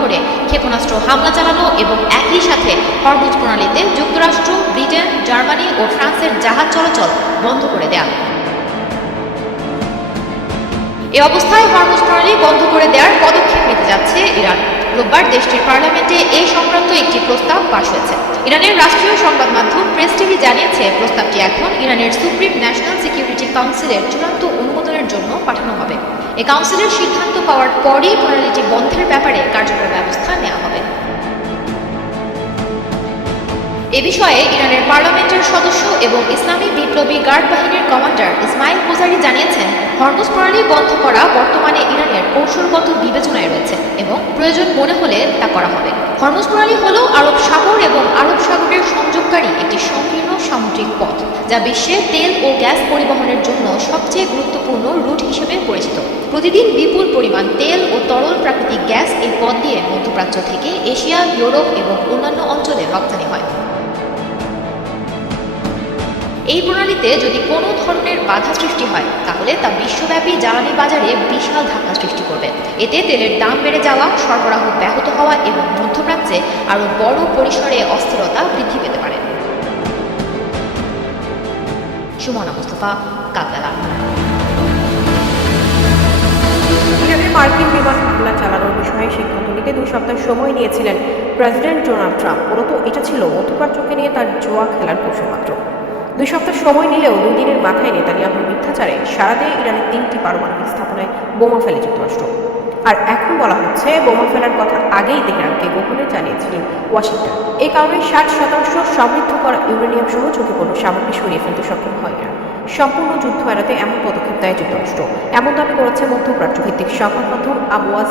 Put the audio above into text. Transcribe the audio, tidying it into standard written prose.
বন্দরে ক্ষেপণাস্ত্র হামলা চালানো এবং একই সাথে হরমুজ প্রণালীতে যুক্তরাষ্ট্র, ব্রিটেন, জার্মানি ও ফ্রান্সের জাহাজ চলাচল বন্ধ করে দেয়া। এ অবস্থায় হরমুজ প্রণালী বন্ধ করে দেওয়ার পদক্ষেপ নিতে যাচ্ছে ইরান। রোববার দেশটির পার্লামেন্টে এ সংক্রান্ত একটি প্রস্তাব পাস হয়েছে। ইরানের রাষ্ট্রীয় সংবাদ মাধ্যম প্রেস টিভি জানিয়েছে, প্রস্তাবটি এখন ইরানের সুপ্রিম ন্যাশনাল সিকিউরিটি কাউন্সিলের চূড়ান্ত অনুমোদনের জন্য পাঠানো হবে। এ কাউন্সিলের সিদ্ধান্ত পাওয়ার পরই প্রণালীটি বন্ধের ব্যাপারে কার্যকর ব্যবস্থা নেওয়া হবে। এ বিষয়ে ইরানের পার্লামেন্টের সদস্য এবং ইসলামী বিপ্লবী গার্ড বাহিনীর কমান্ডার ইসমাইল কোজারি জানিয়েছেন, হরমুজ প্রণালী বন্ধ করা বর্তমানে ইরানের কৌশলগত বিবেচনায় রয়েছে এবং প্রয়োজন মনে হলে তা করা হবে। হরমুজ প্রণালী হল আরব সাগর এবং আরব সাগরের সংযোগকারী একটি সংকীর্ণ সামুদ্রিক পথ, যা বিশ্বে তেল ও গ্যাস পরিবহনের জন্য সবচেয়ে গুরুত্বপূর্ণ রুট হিসেবে পরিচিত। প্রতিদিন বিপুল পরিমাণ তেল ও তরল প্রাকৃতিক গ্যাস এই পথ দিয়ে মধ্যপ্রাচ্য থেকে এশিয়া, ইউরোপ এবং অন্যান্য অঞ্চলে রপ্তানি হয়। এই প্রণালীতে যদি কোনো ধরনের বাধা সৃষ্টি হয়, তাহলে তা বিশ্বব্যাপী জ্বালানি বাজারে বিশাল ধাক্কা সৃষ্টি করবে। এতে তেলের দাম বেড়ে যাওয়া, সরবরাহ ব্যাহত হওয়া এবং মধ্যপ্রাচ্যে আরও বড় পরিসরে অস্থিরতা বৃদ্ধি পেতে পারে। সুমনা মুস্তফা, কাকরাইল। ইরানে মার্কিন বিমান হামলা চালানোর বিষয়ে সিদ্ধান্ত নিতে 2 সপ্তাহ সময় নিয়েছিলেন প্রেসিডেন্ট ডোনাল্ড ট্রাম্প। মূলত এটা ছিল মধ্যপ্রাচ্যকে নিয়ে তার জোয়া খেলার কৌশল মাত্র। 2 সপ্তাহ সময় নিলেও 2 দিনের মাথায় নেতানিয়াহুর মিথ্যাচারে সারা দিয়ে ইরানের 3টি পারমাণবিক স্থাপনায় বোমা ফেলে যুক্তরাষ্ট্র। আর এখন বলা হচ্ছে, বোমা ফেলার কথা আগেই তেহরানকে গোপনে জানিয়েছিলেন ওয়াশিংটন। এই কারণে 60% সমৃদ্ধ করা ইউরেনিয়াম সহ ঝুঁকিপূর্ণ সামগ্রী সরিয়ে ফেলতে সক্ষম হয় ইরান। সম্পূর্ণ যুদ্ধ এড়াতে এমন পদক্ষেপ দেয় যুক্তরাষ্ট্র, এমন দাবি করেছে মধ্যপ্রাচ্য ভিত্তিক সংবাদ মাধ্যম আবওয়াজ।